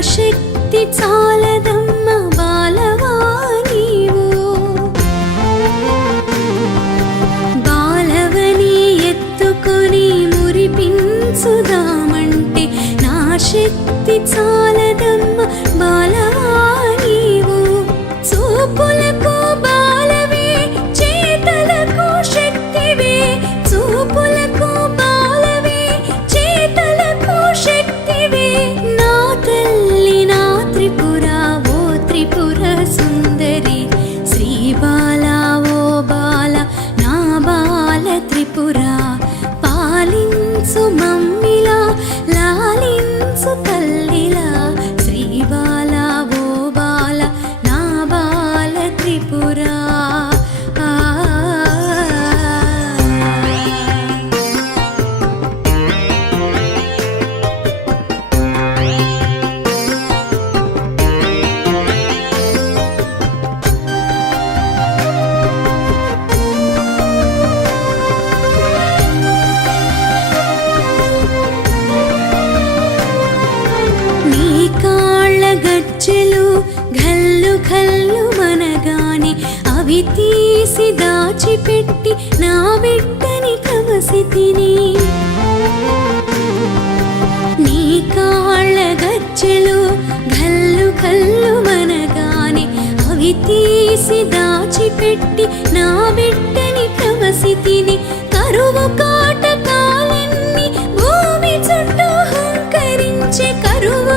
శక్తి చాలదమ్మ బాలవా నీవు బాలవని ఎత్తుకొని మురిపించుదామంటే నా శక్తి చాలదమ్మ బాలవా నీవు చూపులకు బాలవే చేతలకు శక్తివే చూపులకు బాలవే చేతలకు శక్తివే నా తల్లి నా త్రిపుర ఓ త్రిపుర సుందరి శ్రీ బాల ఓ బాల నా బాల త్రిపుర పాలించు మమ్మిలా లాలించు తల్లిలా శ్రీ బాల ఓ బాల నా బాల త్రిపుర నీ కాళ్ళ గజ్జెలు ఘల్లు ఘల్లు మనగానే అవి తీసి దాచిపెట్టి నా బిడ్డని కమసి తిని నీ కాళ్ళ గజ్జెలు ఘల్లు ఘల్లు మనగానే అవి తీసి దాచిపెట్టి నా బిడ్డని కమసి తిని కరువు కాటకాలన్నీ భూమి చుట్టూ హంకరించే కరువు